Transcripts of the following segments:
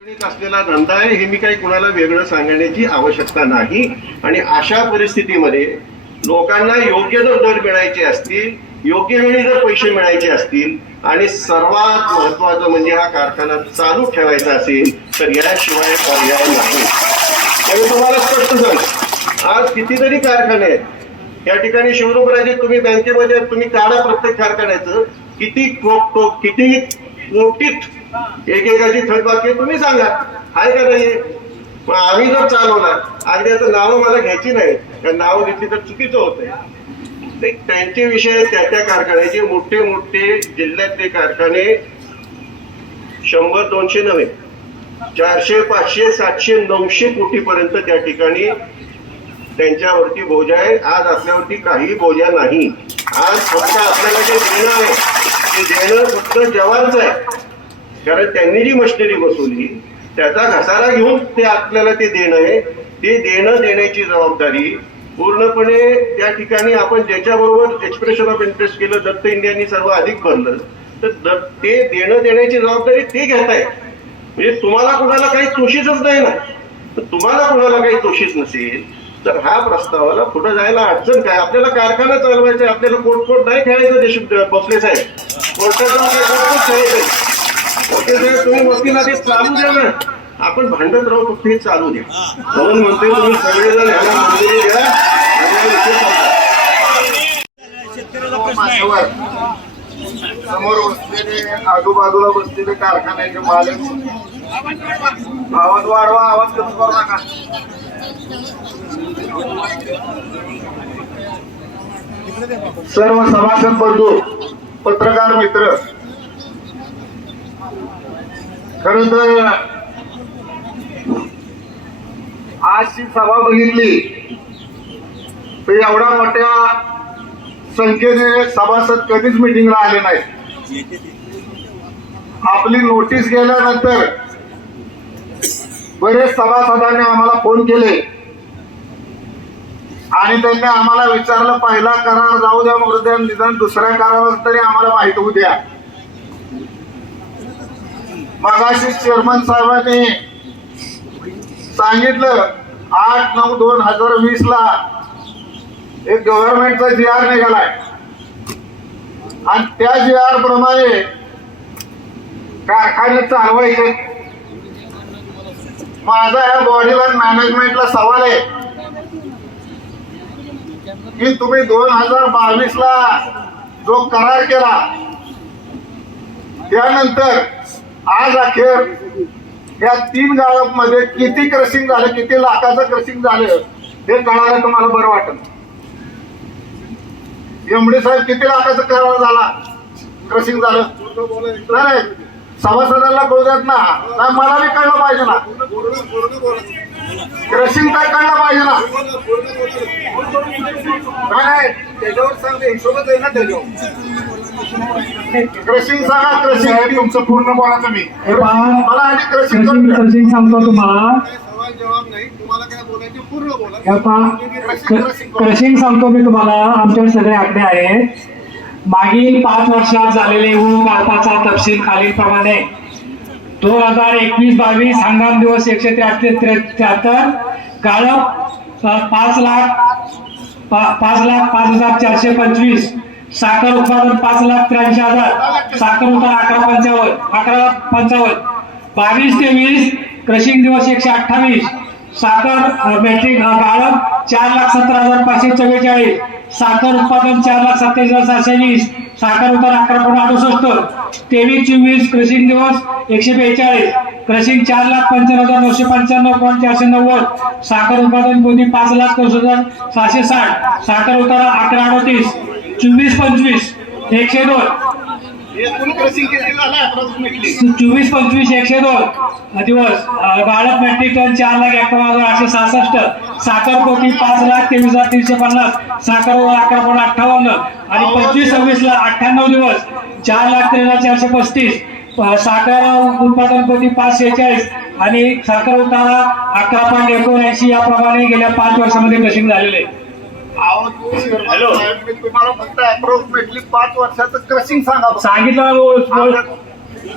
असलेला धंदा आहे हे मी काही कुणाला वेगळं सांगण्याची आवश्यकता नाही। आणि अशा परिस्थितीमध्ये लोकांना योग्य जर दर मिळायचे असतील, योग्य वेळी जर पैसे मिळायचे असतील आणि सर्वात महत्वाचं म्हणजे हा कारखाना चालू ठेवायचा असेल तर याशिवाय पर्याय नाही। त्यामुळे तुम्हाला स्पष्ट सांग, आज कितीतरी कारखाने आहेत या ठिकाणी शिवरूपराजे, तुम्ही बँकेमध्ये तुम्ही काढा प्रत्येक कारखान्याचं किती कोटीत एकेकाची थकबाकी तुम्ही सांगा, हाय का नाही? आम्ही जर चालवला, अगदी आता नावं मला घ्यायची नाही, कारण नावं घेतली तर चुकीचं होतंय। त्यांचे विषय त्या कारखान्याचे मोठे जिल्ह्यातले कारखाने 100-200 नव्हे, 400, 500, 700, 900 कोटीपर्यंत त्या ठिकाणी त्यांच्यावरती बोजा आहे। आज आपल्यावरती काही बोजा नाही। आज फक्त आपल्याला जे देणं आहे ते देणं फक्त जवानचं आहे, कारण त्यांनी जी मशिनरी बसवली त्याचा घसारा घेऊन ते आपल्याला ते देणं आहे। ते देणं देण्याची जबाबदारी पूर्णपणे त्या ठिकाणी आपण ज्याच्याबरोबर एक्सप्रेशन ऑफ इंटरेस्ट केलं, दत्त इंडियानी सर्व अधिक भरलं, तर ते देणं देण्याची जबाबदारी ते घेत आहे। म्हणजे तुम्हाला कोणाला काही तोशीच नाही ना, तर तुम्हाला कोणाला काही तोशीच नसेल तर हा प्रस्तावाला पुढे जायला अडचण काय? आपल्याला कारखाना चालवायचा आहे, आपल्याला कोर्ट नाही खेळायचं देश भोसले साहेब, कोर्टात खेळायचं। ओके साहेब, तुम्ही वकील आधी चालू द्या ना, आपण भांडत राहू, फक्त हे चालू द्या म्हणून म्हणते। तुम्ही सगळेजण ह्याला मंजुरी द्या। समोर बसलेले, आजूबाजूला बसलेले कारखान्याचे मालक, आवाज वाढवा, आवाज कमी करू नका। सर्व सभासद बंधू, पत्रकार मित्र, खरं तर आजची सभा बघितली तर एवढ्या मोठ्या संख्येने सभासद कधीच मिटिंगला आले नाही। आपली नोटीस गेल्यानंतर बरेच सभासदांनी आम्हाला फोन केले आणि त्यांनी आम्हाला विचारलं, पहिला करार जाऊ द्या महोदय, निदान दुसऱ्या करारावर तरी आम्हाला माहिती होऊ द्या। मगाशी चेअरमन साहेबांनी सांगितलं 8/9/2020 ला एक गव्हर्नमेंटचा GR निघालाय आणि त्या GR प्रमाणे कारखाने चालवायचे। माझा या बॉडीला मॅनेजमेंटला सवाल आहे की तुम्ही 2022 ला जो करार केला त्यानंतर आज अखेर या 3 गावांमध्ये किती क्रशिंग झालं, किती लाखाचं क्रशिंग झालं हे कळायला तुम्हाला बरं वाटत। एमडी साहेब, किती लाखाचा करार झाला, क्रशिंग झालं? नाही, सभासदांना कळू देत ना, नाही मला बी कळलं पाहिजे ना, क्रशिंग काय कळलं पाहिजे ना। नाही त्याच्यावर सांगते, हिशोबच आहे ना त्याच्यावर। क्रशिंग सांगा, क्रशिंग तुमचं पूर्ण बोला तुम्ही, मला आधी क्रशिंग सांगतो तुम्हाला। सवाल जवाब नाही, तुम्हाला काय बोलायचे पूर्ण बोला। क्रशिंग सांगतो मी तुम्हाला, आमच्याकडे सगळे आकडे आहेत। मागील 5 वर्षात झालेले ऊस गाळपाचा तपशील खालीलप्रमाणे: 2021-22 हंगाम दिवस 173, गाळप 5,05,425, साखर उत्पादन 5,83,000, साखर उत्पादन 1155, 22-23 क्रशिंग दिवस 128, साखर मेट्रिक गाळप 4,17,544, साखर उत्पादन 4,27,720, साखर उत्पादन 11,68, 23-24 क्रशिंग दिवस 142, क्रशिंग 4,95,995.490, साखर उत्पादन पोती 5,64,760, साखर उत्पादन 11,38, 24-25 102, 24-25 102 दिवस गाळप मेट्रिक टन 4,51,866, साखर पोती 5,23,350, साखर 11,58 आणि 25-26 ला 98 दिवस 4,13,435, साखर उत्पादन पोती 5,46 आणि साखर उत्पादन 11.79 याप्रमाणे गेल्या 5 वर्षामध्ये क्रशिंग झालेले। हॅलो, मी तुम्हाला फक्त अप्रॉक्सिमेटली 5 वर्षाचं क्रशिंग सांगा, सांगितलं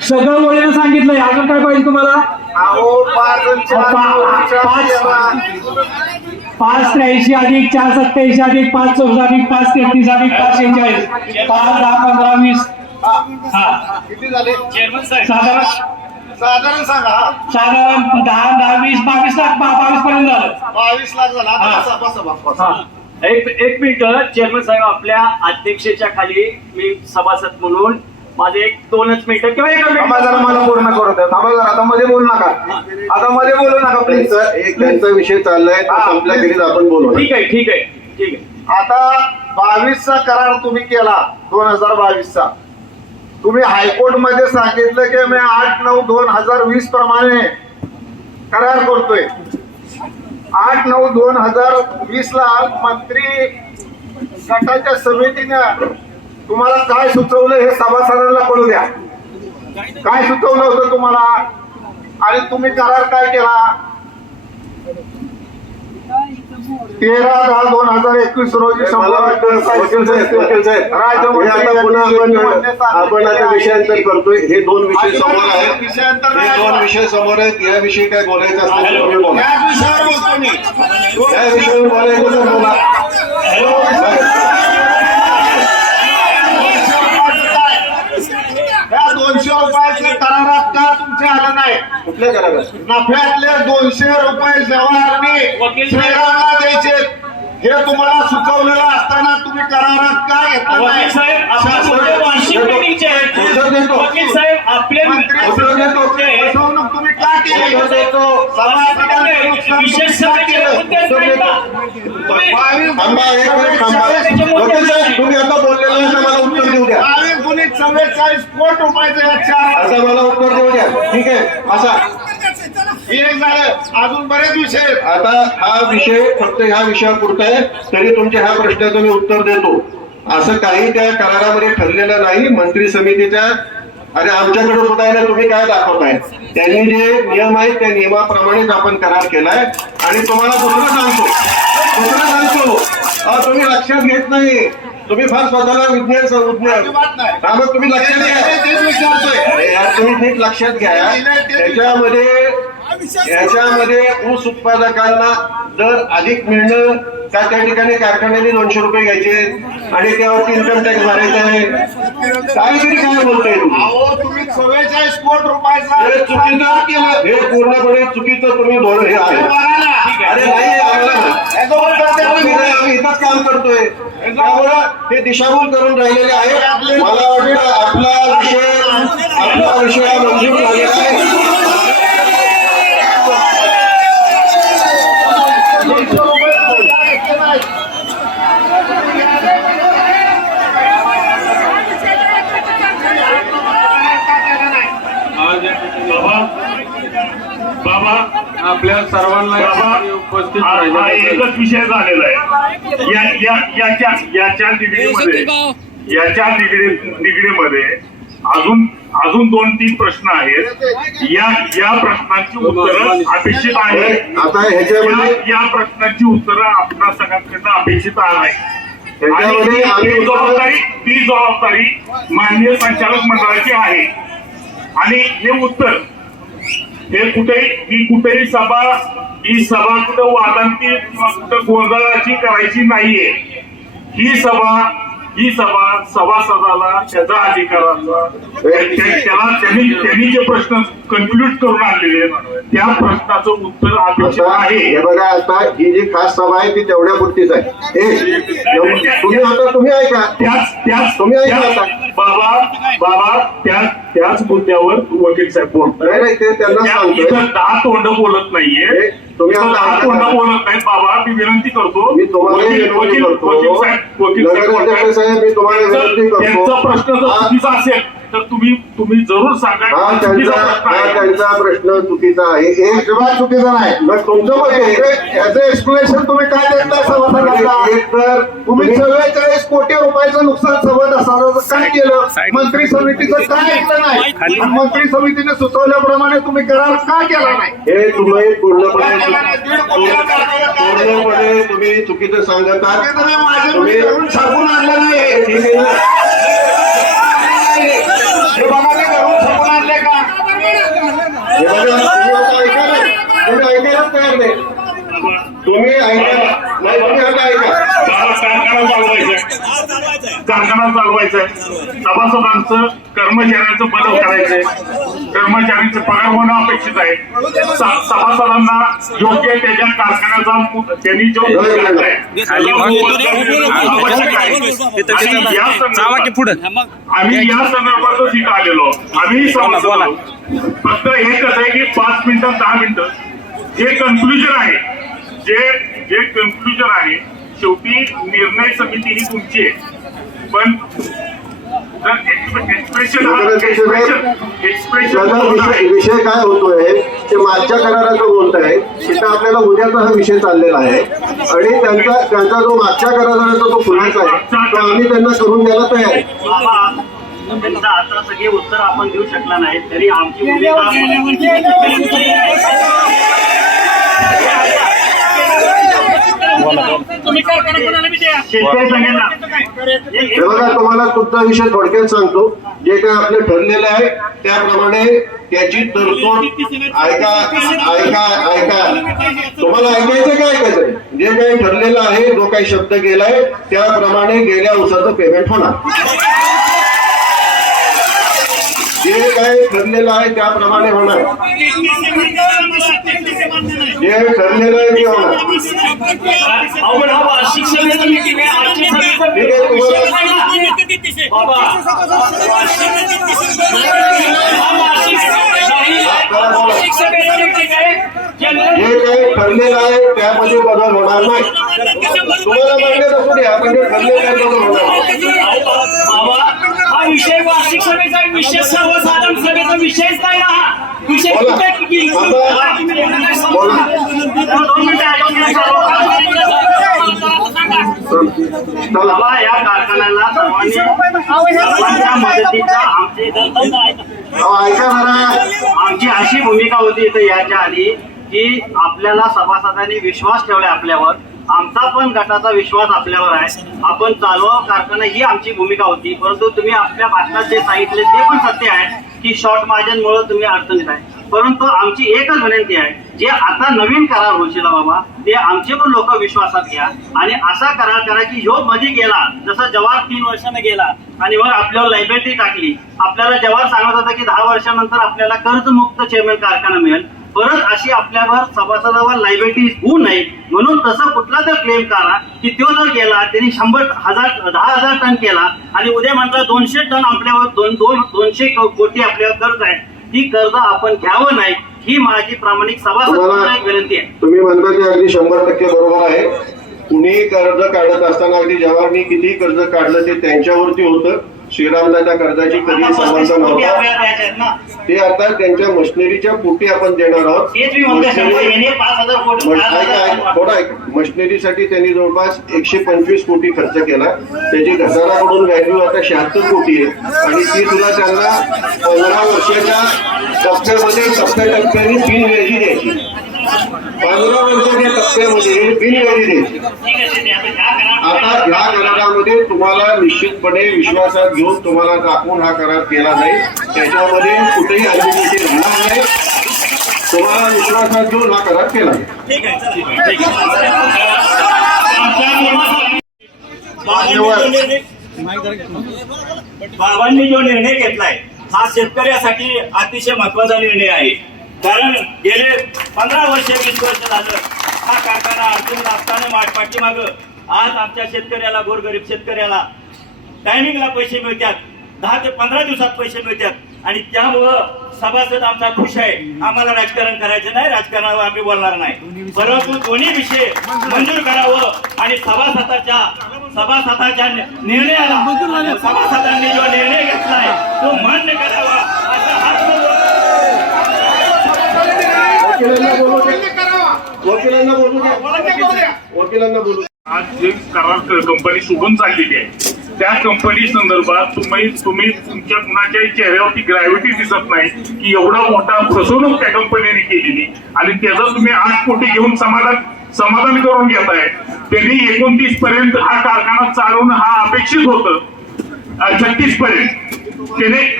सगळं बोलायला सांगितलंय, अजून काय पाहिजे तुम्हाला? अहो 5 आणि 4 583 अधिक 487 अधिक 5 14 अधिक 5 33 अधिक 5 46 5 10 15 20 हा किती झाले साधारण साधारण सांगा हा साधारण 10 10 20 22 लाख 22 पर्यंत झालं 22 लाख झाला आता हा. बसा. हा. एक मिनिट चेअरमन साहेब, आपल्या अध्यक्षेच्या खाली मी सभासद म्हणून माझे 2च मिनिटं किंवा 1 थांबा मिनिट जरा मला पूर्ण करू द्या. थांबा जरा आता मध्ये बोलू नका. आता मध्ये बोलू नका प्लीज. त्यांचा विषय चाललाय तो संपल्या गेलीच आपण बोलू. ठीक आहे. आता 22चा करार तुम्ही केला 2022चा. तुम्ही हायकोर्ट मध्ये सांगितलं की मी 8/9/2020 प्रमाणे करार करतोय. 8/9/2020 ला मंत्री गटाच्या समितीने तुम्हाला काय सुचवलं हे सभासदांना कळू द्या. काय सुचवलं होतं तुम्हाला आणि तुम्ही करार काय केला? 13/10/2021 रोजी मला वाटतं वकील साहेब, हे आता पुन्हा आपण आता विषयांतर करतोय. हे 2 विषय समोर आहेत. हे 2 विषय समोर आहेत. याविषयी काय बोलायचं असेल तर तुम्ही बोला. याच विषयावर बोलतो मी. या विषयावर बोलायचं तर बोला. या 200 रुपयाच्या करारात का तुमचे आलं नाही? कुठल्या करारात? नफ्यातले 200 रुपये जवाहरने श्रीरामला द्यायचे हे तुम्हाला सुचवलेलं असताना तुम्ही करारात का घेतलं नाही? वकील साहेब, आपल्या वार्षिक मीटिंगचे आहेत. वकील साहेब, आपले फसवणूक तुम्ही का केली? विशेष सभेचे मुद्दे आहेत का? थांबा, एक मिनिट थांबा. वकील साहेब, तुम्ही आता बोललेलं आहे तर मला उत्तर देऊ द्या. 44 कोटी रुपयाचे आहेत 4. आता मला उत्तर देऊ द्या. ठीक आहे, असा एक झालं, अजून बरेच विषय आहेत. आता हा विषय फक्त ह्या विषयापुरता आहे. तरी तुमच्या ह्या प्रश्नाचं मी उत्तर देतो. असं काही त्या करारामध्ये ठरलेलं नाही. मंत्री समितीच्या अरे आमच्याकडे सुद्धा आहे ना, तुम्ही काय दाखवताय? त्यांनी जे नियम आहेत त्या नियमाप्रमाणेच आपण करार केलाय. आणि तुम्हाला दुसरं सांगतो तुम्ही लक्षात घेत नाही. तुम्ही फार स्वतःला विज्ञान अजिबात नाही. हा, मग तुम्ही लक्षात घ्या. तेच विचारतोय. अरे यार, तुम्ही नीट लक्षात घ्या. याच्यामध्ये ऊस उत्पादकांना दर अधिक मिळणं का त्या ठिकाणी कारखान्याने 200 रुपये घ्यायचे आणि त्यावरती इन्कम टॅक्स भरायचा आहे. काहीतरी काय बोलताय तुम्ही? अहो तुम्ही 44 कोटी रुपयाचा हे चुकीचं केलं. हे पूर्णपणे चुकीचं तुम्ही धोरण हे आहे. अरे नाही, आम्ही इथंच काम करतोय. त्यामुळं ते दिशाभूल करून राहिलेले आहे. मला वाटतं आपला विषय हा मंजूर झालेला आहे. बाबा आपल्या सर्वांना बाबा उपस्थित हा राहिल्याबद्दल एकच विषय झालेला आहे. याच्या निगडीमध्ये अजून 2-3 प्रश्न आहेत. या प्रश्नांची उत्तरं अपेक्षित आहेत. आता ह्याच्यामध्ये या प्रश्नांची उत्तरं आपल्या सगळ्यांकडनं अपेक्षित आहे. ह्याच्यामध्ये आणि आम्ही ती जबाबदारी माननीय संचालक मंडळाची आहे. आणि हे उत्तर हे कुठेही सभा कुठं वादांती किंवा कुठं गोंधळाची करायची नाहीये. ही सभा सभासदाला त्याचा अधिकाराचा त्यांनी जे प्रश्न कन्क्लूड करून आणलेले आहेत त्या प्रश्नाचं उत्तर अपेक्षित आता आहे. हे बघा, आता ही जी खास सभा आहे ती तेवढ्या पुरतीच आहे. तुम्ही ऐका. तुम्ही ऐका आता. बाबा त्याच मुद्द्यावर वकील साहेब बोलतोय. नाही, ते त्यांना सांगतोय. इथं 10 तोंड बोलत नाहीये. तुम्ही इथं आता 10 तोंड बोलत नाही. बाबा मी विनंती करतो. मी तुम्हाला विनंती करतो. वकील नगराध्यक्ष साहेब, मी तुम्हाला विनंती करतो. त्यांचा प्रश्न जर चुकीचा असेल तर तुम्ही जरूर सांगा. हा त्यांचा प्रश्न चुकीचा आहे. अजिबात चुकीचं नाही. मग तुमचं मत आहे. याचं एक्सप्लेनेशन तुम्ही काय देत नाही सभासदांना? एक तर तुम्ही 44 कोटी रुपयाचं नुकसान सभासदाचं काय केलं? मंत्री समितीचं काय ऐकलं नाही? आणि मंत्री समितीने सुचवल्याप्रमाणे तुम्ही करार का केला नाही? हे तुम्ही पूर्णपणे तुम्ही चुकीचं सांगत आहात. माझे तुम्ही घरून छापून आणलं नाही. ठीक आहे ना? हे बघा, ते घरून छापून आणले का? हे बघा, तुम्ही आता ऐका ना, तुम्ही ऐकायलाच तयार नाही. तुम्ही ऐका नाही, तुम्ही आता ऐका. मला कारखाना चालवायचा आहे. सभासदांचं कर्मचाऱ्यांचं बदल करायचंय. कर्मचाऱ्यांचे पगार होणं अपेक्षित आहे. सभासदांना योग्य त्याच्या कारखान्याचा त्यांनी जो आवश्यक आहे. आम्ही या संदर्भातच इथं आलेलो. आम्ही सभासद फक्त एकच आहे की 5 मिनिटं 10 मिनिटं जे कन्क्लुजन आहे, जे कन्क्लुजन आहे, शेवटी निर्णय समिती ही तुमची आहे. पण एक्सप्रेशन विषय काय होतोय ते मागच्या कराराचं बोलताय. तिथं आपल्याला उद्याचा हा विषय चाललेला आहे आणि त्यांचा जो मागच्या कराराचा जो खुलासा आहे तो आम्ही त्यांना करून द्यायला तयार आहे. त्यांचं आता सगळे उत्तर आपण देऊ शकला नाही तरी आमची भूमिका शेतकरी संघटना हे बघा, तुम्हाला तुमचा विषय थोडक्यात सांगतो. जे काय आपलं ठरलेलं आहे त्याप्रमाणे त्याची तरतूद ऐका ऐका ऐका तुम्हाला ऐकायचं काय ऐकायचं. जे काही ठरलेलं आहे, जो काही शब्द गेलाय त्याप्रमाणे गेल्या उसाचं पेमेंट होणार. जे काही ठरलेलं आहे त्याप्रमाणे होणार. जे ठरलेलं आहे ते होणार. जे काही ठरलेलं आहे त्यामध्ये बदल होणार नाही. तुम्हाला मान्य असू द्या, पण जे ठरलेलं आहे बदल होणार नाही. हा विषय वार्षिक सभेचा विषय सर्वसाधारण सभेचा विषयच नाही ना. हा विषय या कारखान्याला सर्वांच्या मदतीचा आमची अशी भूमिका होती इथं याच्या आधी की आपल्याला सभासदांनी विश्वास ठेवलाय आपल्यावर. आमचा पण गटाचा विश्वास आपल्यावर आहे. आपण चालवा कारखाना ही आमची भूमिका होती. परंतु तुम्ही आपल्या भाषणात जे सांगितले ते पण सत्य आहे की शॉर्ट मार्जिनमुळे तुम्ही अडचणीत आहे. परंतु आमची एकच विनंती आहे, जे आता नवीन करार होशील बाबा ते आमचे पण लोक विश्वासात घ्या आणि असा करार करा की ह्यो मध्ये गेला जसा जवाहर 3 वर्षाने गेला आणि मग आपल्यावर लायबिलिटी टाकली. आपल्याला जवाहर सांगत होता की 10 वर्षानंतर आपल्याला कर्जमुक्त चेअरमॅन कारखाना मिळेल. परत अशी आपल्यावर सभासदावर लायबिलिटी होऊ नये म्हणून तसं कुठला तर क्लेम करा की तो जर गेला त्यांनी 10,000 टन केला आणि उद्या म्हटलं 200 टन आपल्यावर 200 कोटी आपल्यावर कर्ज आहे. ती कर्ज आपण घ्यावं नाही ही माझी प्रामाणिक सभासदांना एक विनंती आहे. तुम्ही म्हणता ते अगदी 100% बरोबर आहे. कुणी कर्ज काढत असताना अगदी जवाहरनी किती कर्ज काढलं ते त्यांच्यावरती होतं. श्रीरामदाच्या कर्जाची कधी संबंध नव्हता. ते आता त्यांच्या मशिनरीच्या पोटी आपण देणार आहोत. थोडा मशिनरीसाठी त्यांनी जवळपास 125 कोटी खर्च केला. त्याची घसाराकडून व्हॅल्यू आता 76 कोटी आहे आणि ती तुला त्यांना 15 वर्षाच्या टप्प्याने बिनव्याजी द्यायची. 15 वर्षाच्या टप्प्यामध्ये बिनव्याजी द्यायची. आता ह्या करारामध्ये तुम्हाला निश्चितपणे विश्वासात घेऊन तुम्हाला दाखवून हा करार केला जाईल. त्याच्यामध्ये कुठेही अनिश्चित राहणार नाही. तुम्हाला विश्वासात घेऊन हा करार केला जाईल. बाबांनी जो निर्णय घेतलाय हा शेतकऱ्यासाठी अतिशय महत्वाचा निर्णय आहे. कारण गेले 15 वर्ष 20 वर्ष झालं हा कारखाना अडचण असताना पाठीमाग आज आमच्या शेतकऱ्याला गोरगरीब शेतकऱ्याला टायमिंगला पैसे मिळतात. 10 ते 15 दिवसात पैसे मिळतात आणि त्यामुळं सभासद आमचा खुश आहे. आम्हाला राजकारण करायचं नाही, राजकारणावर आम्ही बोलणार नाही. परंतु दोन्ही विषय मंजूर करावं आणि सभासदाच्या निर्णयाला सभासदांनी जो निर्णय घेतलाय तो मान्य करावा असा वकिलांना बोलू. आज जे करार कंपनी सोडून चाललेली आहे त्या कंपनी संदर्भात तुम्ही तुमच्या कुणाच्याही चेहऱ्यावरती ग्रॅव्हिटी दिसत नाही की एवढा मोठा फसवणूक त्या कंपनीने केलेली आणि त्याचं तुम्ही 8 कोटी घेऊन समाधान करून घेताय. त्यांनी 29 पर्यंत हा कारखाना चालवणं हा अपेक्षित होतं. 36 पर्यंत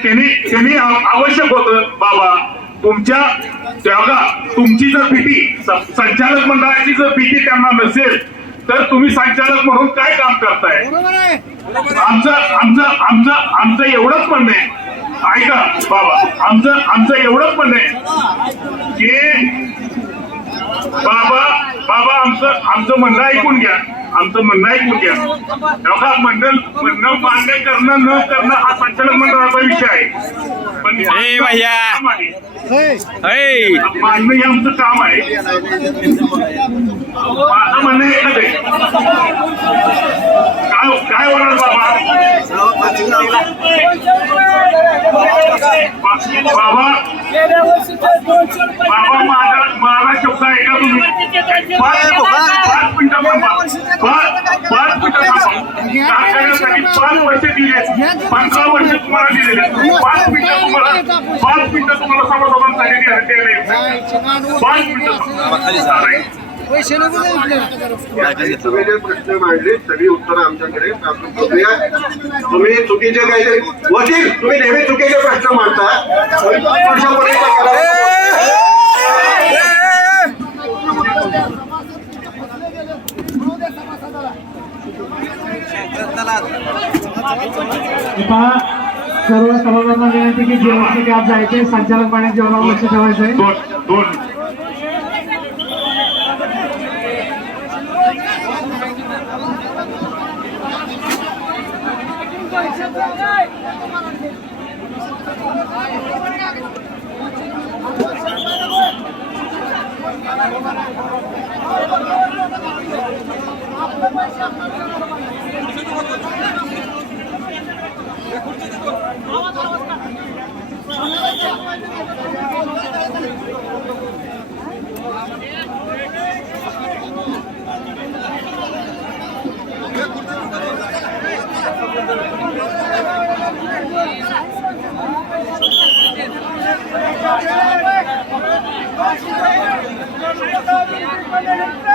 त्यांनी आवश्यक होतं बाबा तुमच्या तेव्हा तुमची जर भीती संचालक मंडळाची जर भीती त्यांना नसेल तर तुम्ही संचालक म्हणून काय काम करताय? आमचं एवढंच म्हणणं आहे, ऐका बाबा, आमचं एवढंच म्हणणं आहे की बाबा आमचं म्हणणं ऐकून घ्या, तेव्हा म्हणणं मान्य करणं न करणं हा संचालक मंडळाचा विषय आहे, पण मानणं हे आमचं काम आहे. माझं म्हणणं एकच आहे, काय होणार बाबा माझा शब्द ऐका तुम्ही. 5 मिनिटं कारखान्यासाठी 5 वर्ष दिले, 15 वर्ष तुम्हाला दिलेले, 5 मिनिटं तुम्हाला सभासदांसाठी द्यायला 5 मिनिटं. तुम्ही जे प्रश्न मांडले सगळी उत्तरं आमच्याकडे आपण बघूया. तुम्ही चुकीचे काहीतरी वकील, तुम्ही नेहमी चुकीचे प्रश्न मांडता. सर्व सभासदांना विनंती की जेवणासाठी आज जायचे, संचालक पाण्यात जेवणावर लक्ष ठेवायचंय. दोन Thank you.